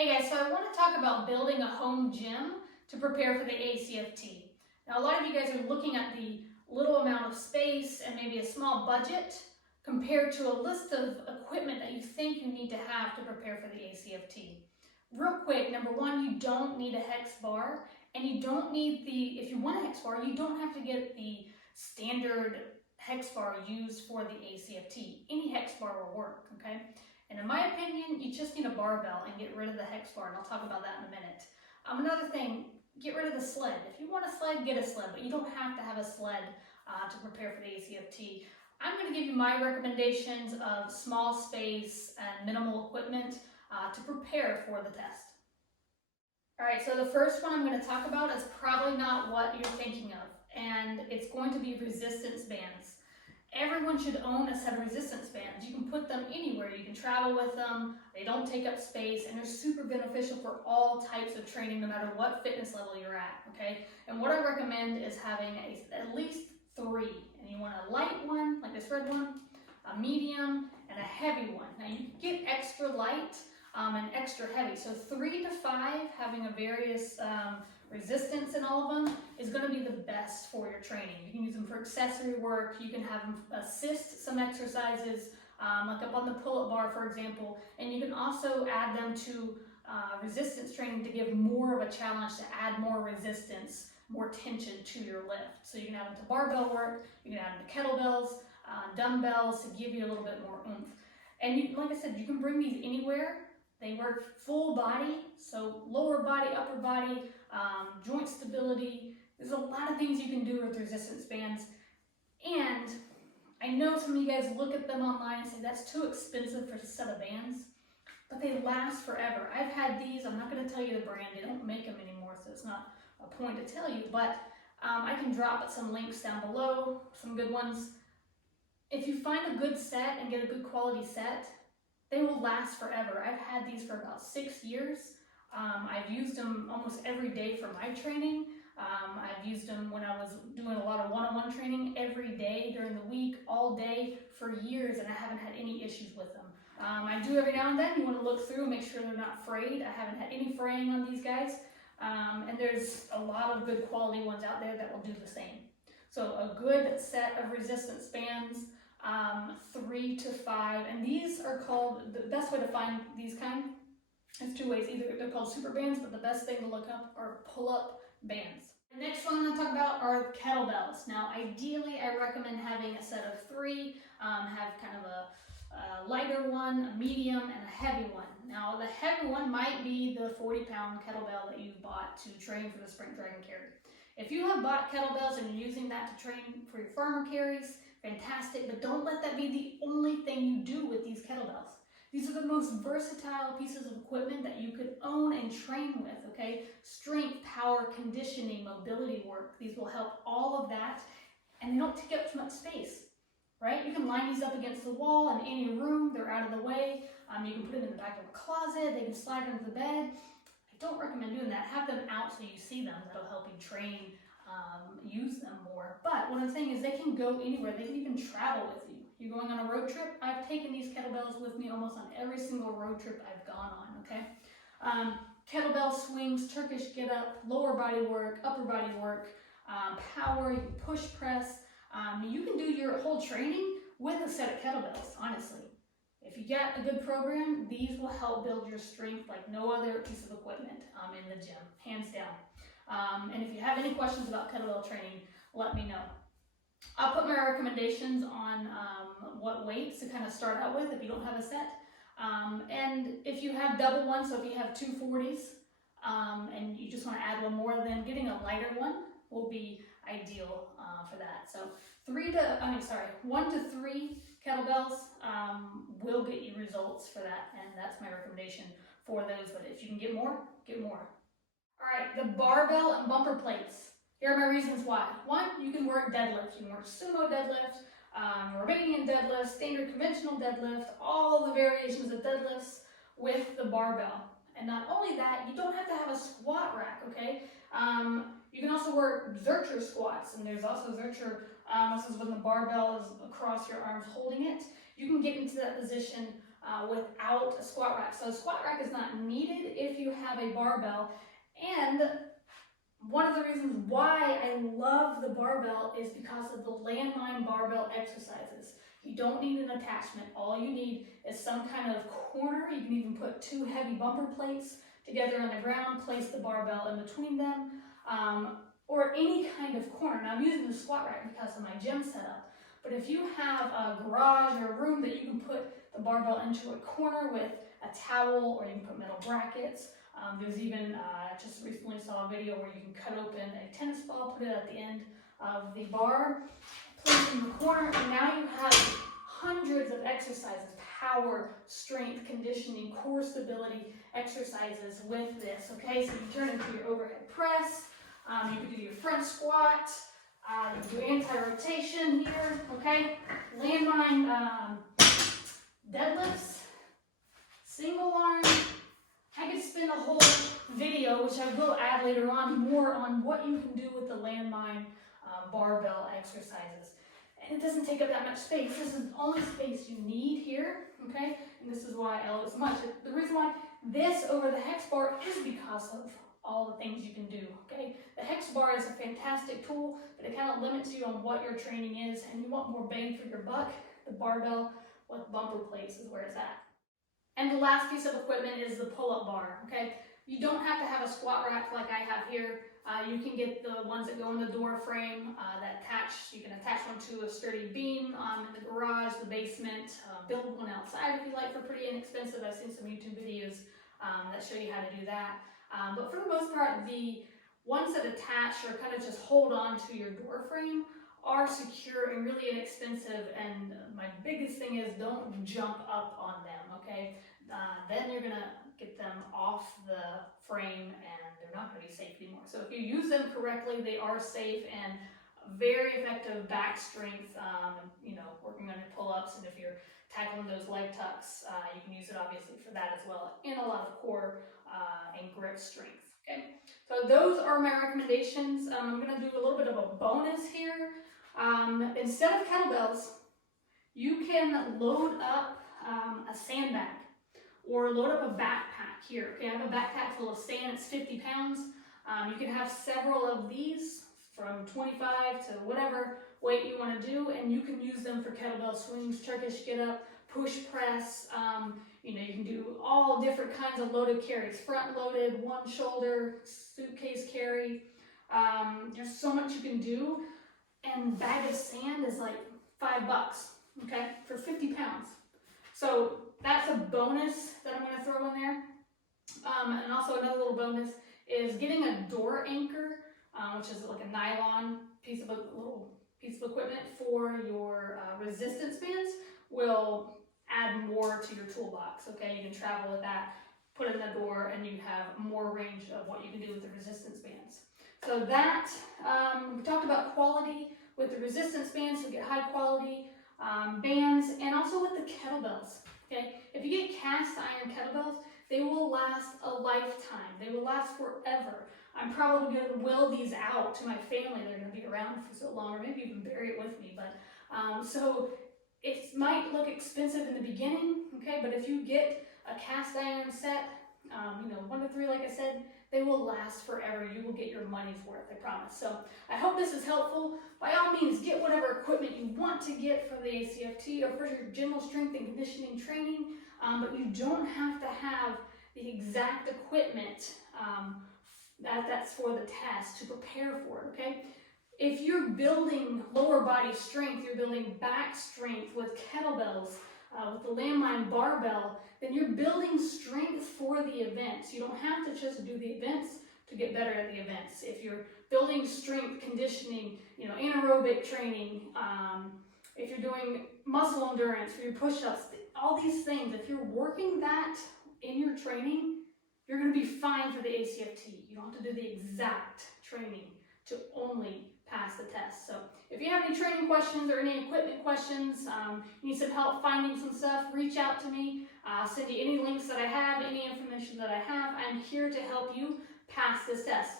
Hey guys, so I want to talk about building a home gym to prepare for the ACFT. Now a lot of you guys are looking at the little amount of space and maybe a small budget compared to a list of equipment that you think you need to have to prepare for the ACFT. Real quick, number one, you don't need a hex bar, and you don't need if you want a hex bar, you don't have to get the standard hex bar used for the ACFT. Any hex bar will work, okay? And in my opinion, you just need a barbell and get rid of the hex bar, and I'll talk about that in a minute. Another thing, get rid of the sled. If you want a sled, get a sled, but you don't have to have a sled to prepare for the ACFT. I'm going to give you my recommendations of small space and minimal equipment to prepare for the test. All right, so the first one I'm going to talk about is probably not what you're thinking of, and it's going to be resistance bands. Everyone should own a set of resistance bands. You can put them anywhere. You can travel with them. They don't take up space, and they're super beneficial for all types of training, no matter what fitness level you're at, okay? And what I recommend is having at least 3. And you want a light one, like this red one, a medium, and a heavy one. Now, you get extra light and extra heavy. So 3 to 5, having a various resistance in all of them is going to be the best for your training. You can use them for accessory work. You can have them assist some exercises, like up on the pull-up bar, for example. And you can also add them to resistance training to give more of a challenge, to add more resistance, more tension to your lift. So you can add them to barbell work, you can add them to kettlebells, dumbbells to give you a little bit more oomph. And like I said, you can bring these anywhere. They work full body, so lower body, upper body, joint stability. There's a lot of things you can do with resistance bands. And I know some of you guys look at them online and say that's too expensive for a set of bands, but they last forever. I've had these. I'm not going to tell you the brand. They don't make them anymore, so it's not a point to tell you, but I can drop some links down below, some good ones. If you find a good set and get a good quality set, they will last forever. I've had these for about 6 years. I've used them almost every day for my training. I've used them when I was doing a lot of one-on-one training every day during the week, all day for years, and I haven't had any issues with them. I do every now and then. You want to look through, make sure they're not frayed. I haven't had any fraying on these guys. And there's a lot of good quality ones out there that will do the same. So a good set of resistance bands, 3 to 5, and these are called, the best way to find these kind is 2 ways. Either they're called super bands, but the best thing to look up are pull-up bands. The next one I'm going to talk about are kettlebells. Now, ideally, I recommend having a set of 3, have kind of a lighter one, a medium, and a heavy one. Now, the heavy one might be the 40-pound kettlebell that you bought to train for the sprint dragon carry. If you have bought kettlebells and you're using that to train for your farmer carries, fantastic, but don't let that be the only thing you do with these kettlebells. These are the most versatile pieces of equipment that you could own and train with, okay? Strength, power, conditioning, mobility work. These will help all of that, and they don't take up too much space, right? You can line these up against the wall in any room. They're out of the way. You can put them in the back of a closet. They can slide under the bed. I don't recommend doing that. Have them out so you see them. That'll help you train, use them more. But what I'm saying is they can go anywhere. They can even travel with you. You're going on a road trip. I've taken these kettlebells with me almost on every single road trip I've gone on, okay? Kettlebell swings, Turkish get up, lower body work, upper body work, power, you can push press. You can do your whole training with a set of kettlebells, honestly. If you get a good program, these will help build your strength like no other piece of equipment in the gym, hands down. And if you have any questions about kettlebell training, let me know. I'll put my recommendations on what weights to kind of start out with if you don't have a set. And if you have double one, so if you have 2 40s and you just want to add one more, then getting a lighter one will be ideal for that. So 1 to 3 kettlebells will get you results for that, and that's my recommendation for those. But if you can get more, get more. All right, the barbell and bumper plates. Here are my reasons why. 1, you can work deadlift. You can work sumo deadlift, Romanian deadlift, standard conventional deadlift, all the variations of deadlifts with the barbell. And not only that, you don't have to have a squat rack, okay? You can also work Zercher squats, and there's also Zercher, this is when the barbell is across your arms holding it. You can get into that position without a squat rack. So a squat rack is not needed if have a barbell. And one of the reasons why I love the barbell is because of the landmine barbell exercises. You don't need an attachment. All you need is some kind of corner. You can even put 2 heavy bumper plates together on the ground, place the barbell in between them, or any kind of corner. Now I'm using the squat rack because of my gym setup, but if you have a garage or a room that you can put the barbell into a corner with a towel, or you can put metal brackets. There's even, just recently saw a video where you can cut open a tennis ball, put it at the end of the bar, place it in the corner, and now you have hundreds of exercises, power, strength, conditioning, core stability exercises with this, okay? So you turn into your overhead press, you can do your front squat, you can do anti-rotation here, okay? Landmine deadlifts, single arm. I could spin a whole video, which I will add later on, more on what you can do with the landmine barbell exercises. And it doesn't take up that much space. This is the only space you need here, okay? And this is why I love it so much. The reason why this over the hex bar is because of all the things you can do, okay? The hex bar is a fantastic tool, but it kind of limits you on what your training is, and you want more bang for your buck. The barbell with bumper plates is where it's at. And the last piece of equipment is the pull-up bar, okay? You don't have to have a squat rack like I have here. You can get the ones that go in the door frame that attach. You can attach one to a sturdy beam in the garage, the basement, build one outside if you like for pretty inexpensive. I've seen some YouTube videos that show you how to do that. But for the most part, the ones that attach or kind of just hold on to your door frame are secure and really inexpensive. And my biggest thing is don't jump up on them, okay? Then you're gonna get them off the frame and they're not gonna be safe anymore. So if you use them correctly, they are safe and very effective back strength, you know, working on your pull-ups, and if you're tackling those leg tucks, you can use it obviously for that as well, and a lot of core and grip strength, okay? So those are my recommendations. I'm gonna do a little bit of a bonus here. Instead of kettlebells, you can load up a sandbag or load up a backpack here. Okay, I have a backpack full of sand, it's 50 pounds. You can have several of these from 25 to whatever weight you want to do, and you can use them for kettlebell swings, Turkish get up, push press. You know, you can do all different kinds of loaded carries, front loaded, one shoulder, suitcase carry. There's so much you can do, and bag of sand is like $5, okay, for 50 pounds. So that's a bonus that I'm going to throw in there. And also another little bonus is getting a door anchor, which is like a nylon piece of a little piece of equipment for your resistance bands, will add more to your toolbox. Okay, you can travel with that, put it in the door, and you have more range of what you can do with the resistance bands. So that, we talked about quality with the resistance bands, so get high quality bands, and also with the kettlebells. Okay, if you get cast iron kettlebells, they will last a lifetime. They will last forever. I'm probably going to will these out to my family. They're going to be around for so long, or maybe even bury it with me. But so it might look expensive in the beginning, okay? But if you get a cast iron set, you know, 1 to 3, like I said, they will last forever. You will get your money's worth, I promise. So I hope this is helpful. By all means, get whatever equipment you want to get for the ACFT or for your general strength and conditioning training, but you don't have to have the exact equipment that's for the test to prepare for it, okay? If you're building lower body strength, you're building back strength with kettlebells, with the landmine barbell, then you're building strength for the events. You don't have to just do the events to get better at the events. If you're building strength, conditioning, you know, anaerobic training, if you're doing muscle endurance for your push-ups, all these things, if you're working that in your training, you're going to be fine for the ACFT. You don't have to do the exact training to only pass the test. So if you have any training questions or any equipment questions, you need some help finding some stuff, reach out to me. I'll send you any links that I have, any information that I have. I'm here to help you pass this test.